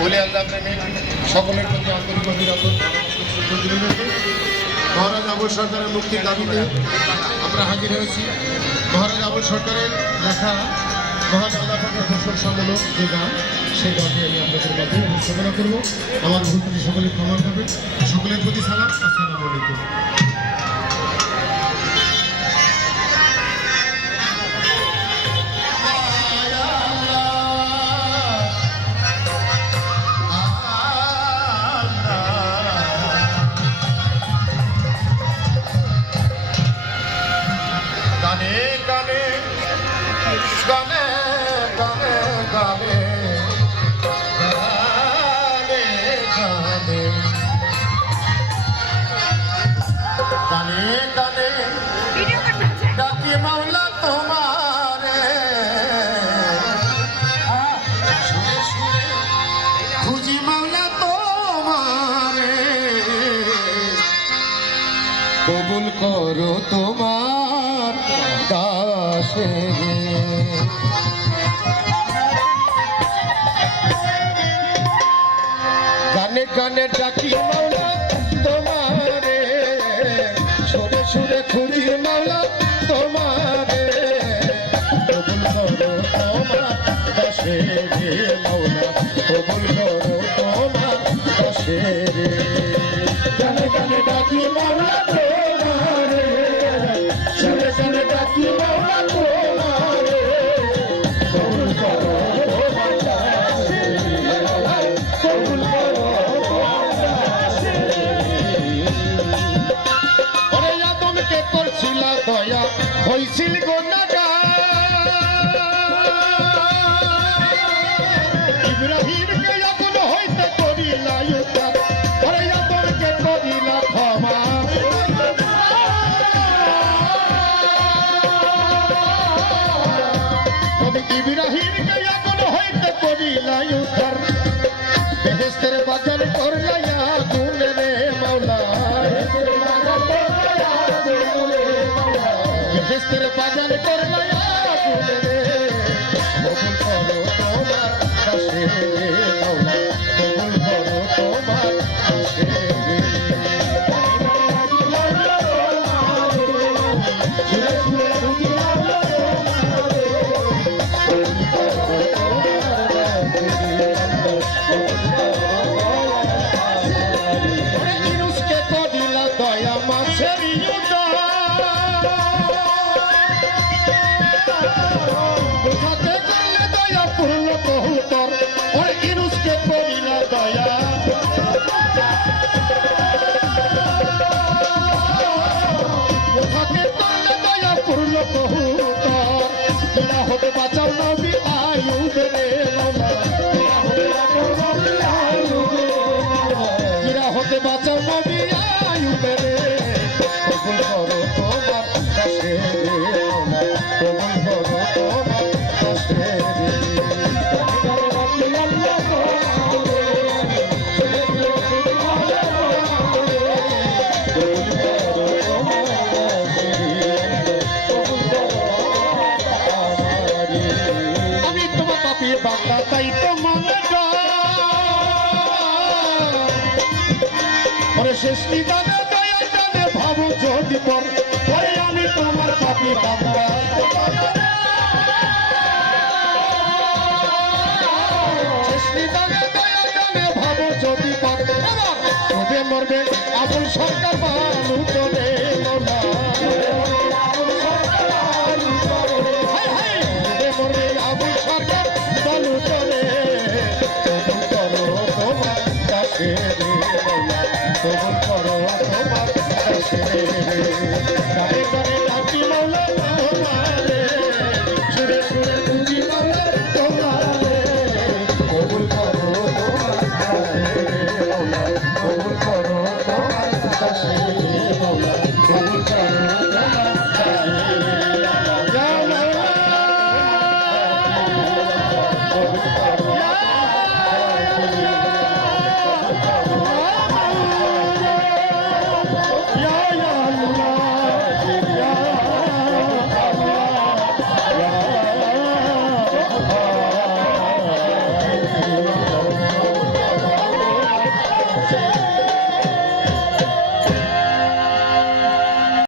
বলে আল্লাহ প্রেমিক সকলের প্রতি আন্তরিক অভিনন্দন। মহারাজ আবুল সরকারের মুক্তির দাবিতে আমরা হাজির হয়েছি। মহারাজ আবুল সরকারের লেখা মহান আল্লাহ পাকের প্রশংসামূলক যে গান, সেই গানটি আমি আপনাদের মাঝে উপস্থাপনা করব। আমার ভুল ত্রুটি সকলে ক্ষমা করবে। সকলের প্রতি সালাম, আসসালামু আলাইকুম। ডাকি মাওলা তোমারে খুঁজি মাওলা তোমারে কবুল করো তোমার দাসে গানে গানে ডাকি মাওলা তোমারে সুরে সুরে খুঁজি মাওলা তোমারে কবুল করো তোমার দাসে রে মাওলা কবুল করো তোমার দাসে রে গানে গানে ডাকি মাওলা তোমারে সুরে সুরে ডাকি মাওলা তোমারে কবুল করো তোমার দাসে কবুল করো তোমার দাসে ওরে আদমকে করছিল দয়া হইছিল ইব্রাহিমকে আগুন হইতে করিলা উদ্ধার ওরে আদমকে করিলা ক্ষমা তবে ইব্রাহিমকে আগুন হইতে করিলা উদ্ধার বেহেশতের বাজার করলা আগুন রে মাওলা বেহেশতের বাজার করলা আগুন রে কবুল করো তোমার দাসে রে মাওলা কবুল করো তোমার দাসে রে ইনুসকে করিলা দয়া মাছের বোঝাতে করলে দয়া পূর্ণ কহুতর ওরে ইনুসকে করিলা দয়া বোঝাতে করলে দয়া পূর্ণ কহুতর তোরা হতে বাঁচাও নবী আয়ুব রে মাওলা তোরা হতে বাঁচাও নবী আয়ুব রে কবুল করো তোমার দাসে রে মাওলা কবুল করো তোমার দাসে রে আমি তোমার পাপি বাংলা তাই তো মনে ওরে শেষ নিদানে দয়া জানে ভাবো যদি পর ওরে আমি তোমার পাপি বাংলা শেষ নিদানে দয়া জানে ভাবো যদি পর কবে মরবে আবুল সরকার